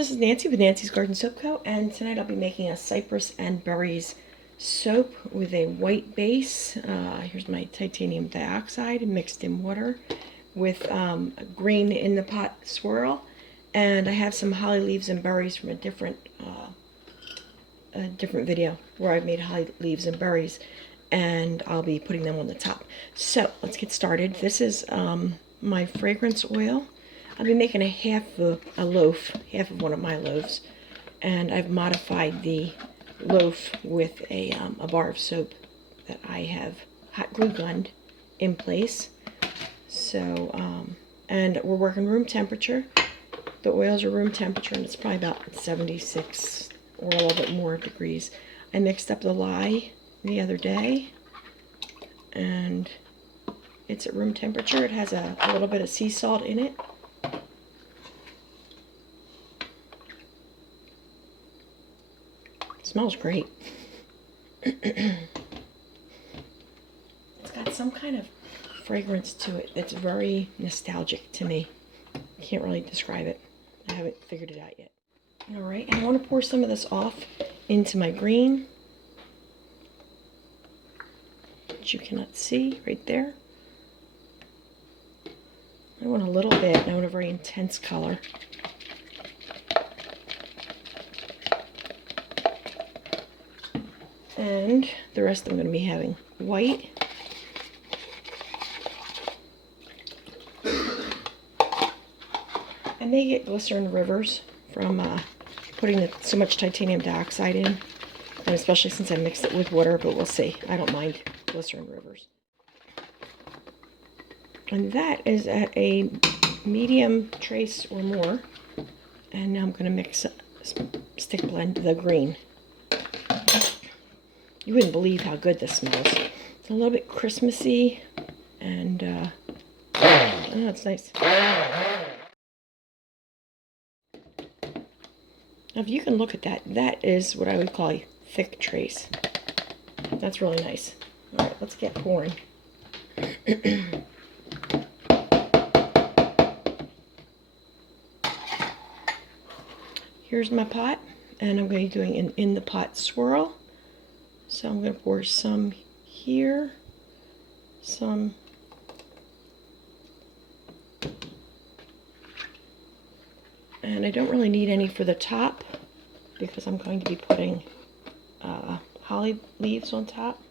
This is Nancy with Nancy's Garden Soap Co. And tonight I'll be making a cypress and berries soap with a white base. Here's my titanium dioxide mixed in water with green in the pot swirl. And I have some holly leaves and berries from a different video where I've made holly leaves and berries, and I'll be putting them on the top. So let's get started. This is my fragrance oil. I'll be making a loaf, half of one of my loaves, and I've modified the loaf with a bar of soap that I have hot glue gunned in place. So, and we're working room temperature. The oils are room temperature, and it's probably about 76 or a little bit more degrees. I mixed up the lye the other day, and it's at room temperature. It has a little bit of sea salt in it. It smells great. It's got some kind of fragrance to it that's very nostalgic to me. Can't really describe it. I haven't figured it out yet. Alright, and I want to pour some of this off into my green, which you cannot see right there. I want a little bit, and I want a very intense color. And the rest I'm going to be having white. I may get glycerin rivers from putting so much titanium dioxide in, and especially since I mixed it with water, but we'll see. I don't mind glycerin rivers. And that is at a medium trace or more. And now I'm going to mix, stick blend the green. You wouldn't believe how good this smells. It's a little bit Christmassy, and oh, it's nice. Now, if you can look at that, that is what I would call a thick trace. That's really nice. All right, let's get pouring. Here's my pot, and I'm going to be doing an in the pot swirl. So I'm going to pour some here, some and I don't really need any for the top because I'm going to be putting holly leaves on top.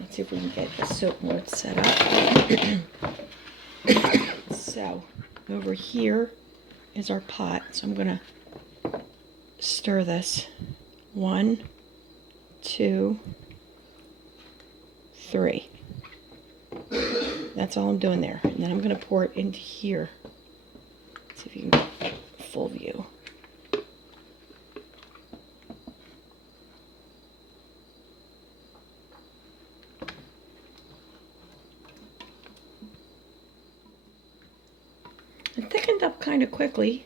Let's see if we can get the soap more set up. So over here is our pot, so I'm going to stir this. 1, 2, 3. That's all I'm doing there. And then I'm going to pour it into here. Let's see if you can get a full view. It thickened up kind of quickly,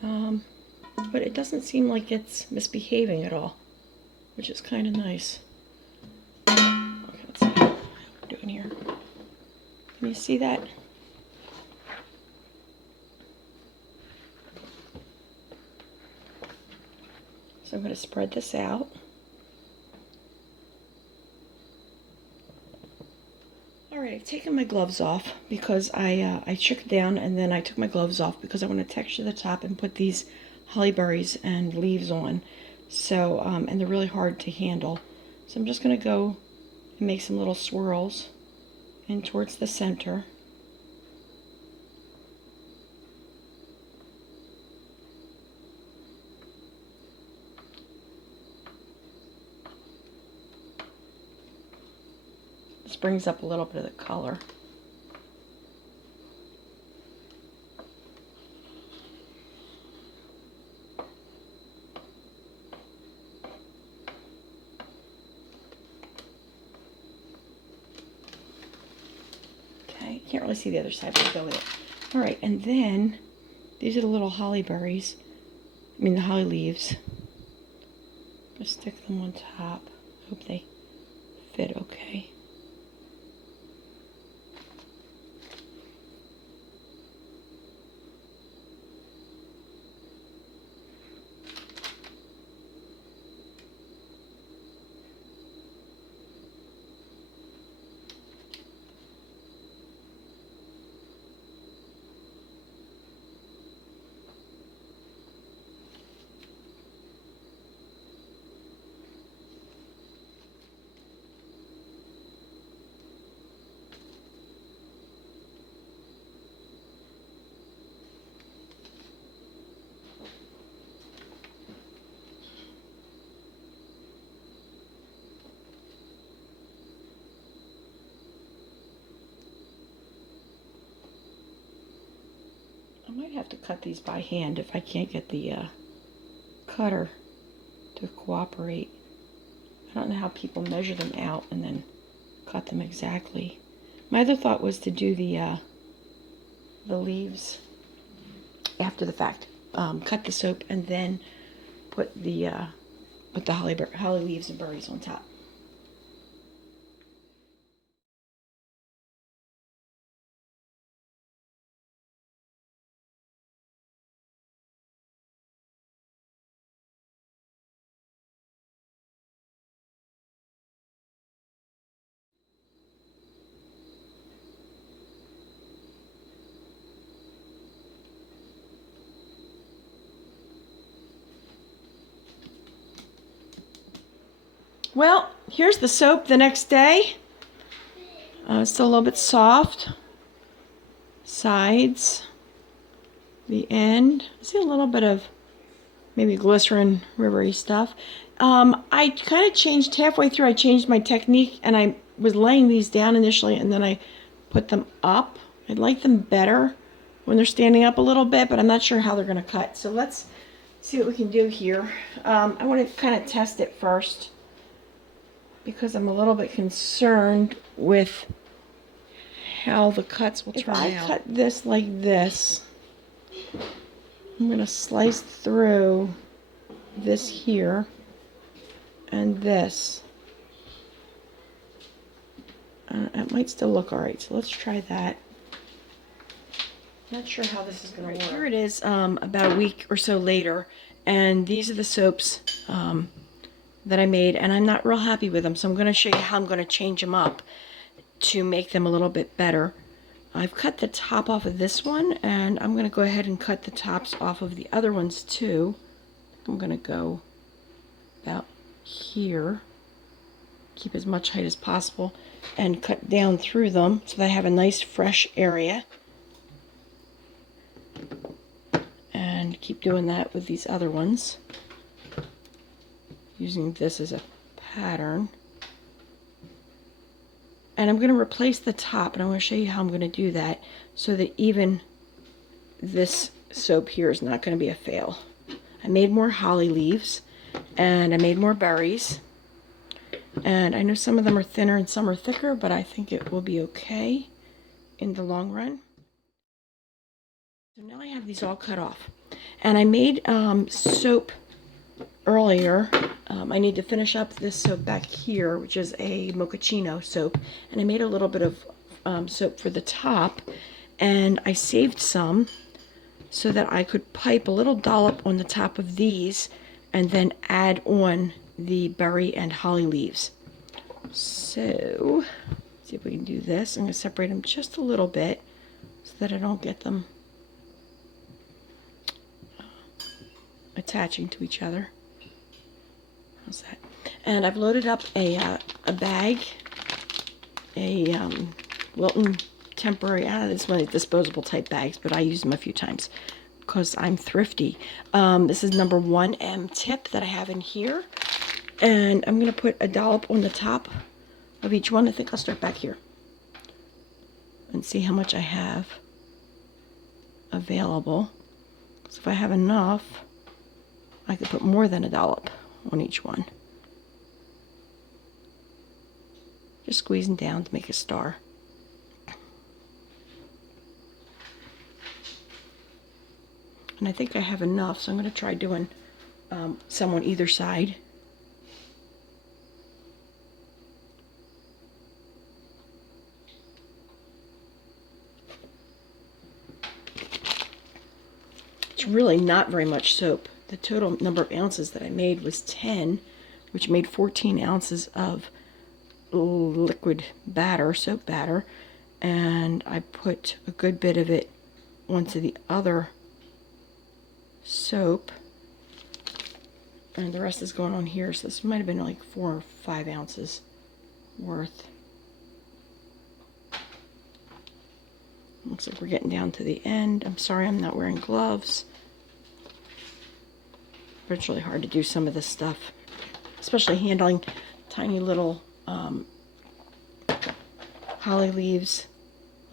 but it doesn't seem like it's misbehaving at all, which is kind of nice. Okay, let's see what we're doing here. Can you see that? So I'm going to spread this out. Alright, I've taken my gloves off because I shook it down, and then I took my gloves off because I want to texture the top and put these holly berries and leaves on. So, and they're really hard to handle. So I'm just going to go and make some little swirls in towards the center. This brings up a little bit of the color. Okay, can't really see the other side, but I'll go with it. All right, and then These are the little holly berries. I mean the holly leaves. Just stick them on top. Hope they fit okay. I might have to cut these by hand if I can't get the cutter to cooperate. I don't know how people measure them out and then cut them exactly. My other thought was to do the leaves after the fact. Cut the soap and then put the holly leaves and berries on top. Well, here's the soap the next day. It's still a little bit soft. Sides, the end. I see a little bit of maybe glycerin, rubbery stuff. I kind of changed halfway through. I changed my technique, and I was laying these down initially, and then I put them up. I like them better when they're standing up a little bit, but I'm not sure how they're going to cut. So let's see what we can do here. I want to kind of test it first because I'm a little bit concerned with how the cuts will turn out. If I cut this like this, I'm going to slice through this here and this. It might still look alright, so let's try that. Not sure how this is going to work. Here it is about a week or so later, and these are the soaps that I made, and I'm not real happy with them, so I'm going to show you how I'm going to change them up to make them a little bit better. I've cut the top off of this one, and I'm going to go ahead and cut the tops off of the other ones too. I'm going to go about here, keep as much height as possible, and cut down through them so that I have a nice fresh area. And keep doing that with these other ones, using this as a pattern. And I'm going to replace the top, and I'm going to show you how I'm going to do that so that even this soap here is not going to be a fail. I made more holly leaves, and I made more berries. And I know some of them are thinner and some are thicker, but I think it will be okay in the long run. So now I have these all cut off. And I made soap earlier. I need to finish up this soap back here, which is a mochaccino soap, and I made a little bit of soap for the top, and I saved some so that I could pipe a little dollop on the top of these and then add on the berry and holly leaves. So see if we can do this. I'm going to separate them just a little bit so that I don't get them attaching to each other. How's that? And I've loaded up a bag, a Wilton temporary, this is one of these disposable type bags, but I use them a few times because I'm thrifty. This is number 1M tip that I have in here. And I'm going to put a dollop on the top of each one. I think I'll start back here and see how much I have available. So if I have enough, I could put more than a dollop on each one. Just squeezing down to make a star. And I think I have enough, so I'm going to try doing some on either side. It's really not very much soap. The total number of ounces that I made was 10, which made 14 ounces of liquid batter, soap batter, and I put a good bit of it onto the other soap, and the rest is going on here, so this might have been like 4 or 5 ounces worth. Looks like we're getting down to the end. I'm sorry I'm not wearing gloves, but it's really hard to do some of this stuff, especially handling tiny little holly leaves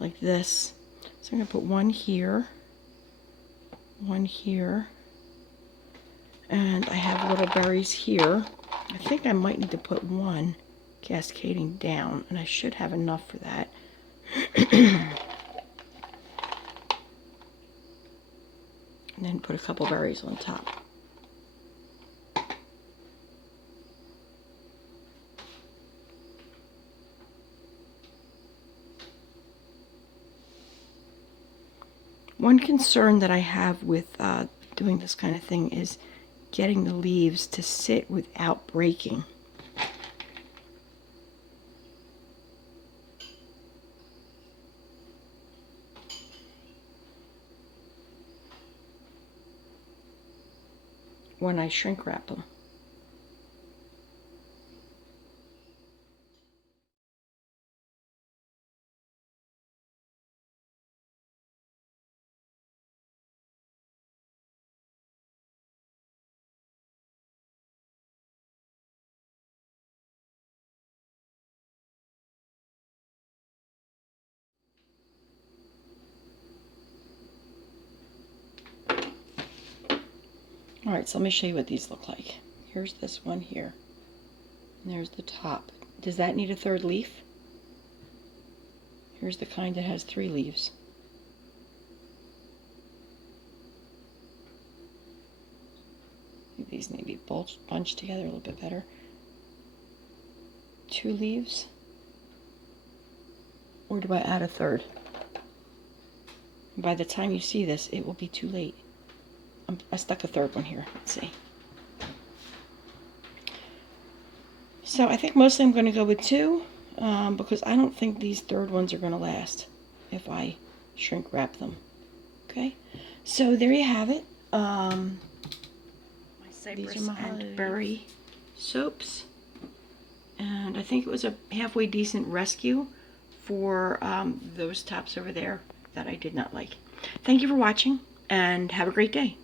like this. So I'm going to put one here, and I have little berries here. I think I might need to put one cascading down, and I should have enough for that. And then put a couple berries on top. One concern that I have with doing this kind of thing is getting the leaves to sit without breaking. When I shrink wrap them. Alright, so let me show you what these look like. Here's this one here. And there's the top. Does that need a third leaf? Here's the kind that has 3 leaves. These may be bunched together a little bit better. 2 leaves? Or do I add a third? By the time you see this, it will be too late. I stuck a third one here. Let's see. So I think mostly I'm going to go with 2 because I don't think these third ones are going to last if I shrink wrap them. Okay, so there you have it. My Cypress and berry soaps, and I think it was a halfway decent rescue for those tops over there that I did not like. Thank you for watching, and have a great day.